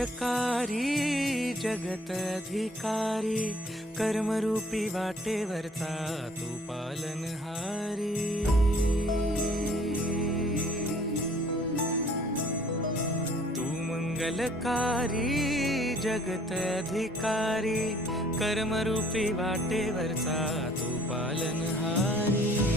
मंगलकारी जगत अधिकारी, कर्मरूपी वाटेवरचा तू पालनहारी। तू मंगलकारी जगत अधिकारी, कर्मरूपी वाटेवरचा तू पालनहारी।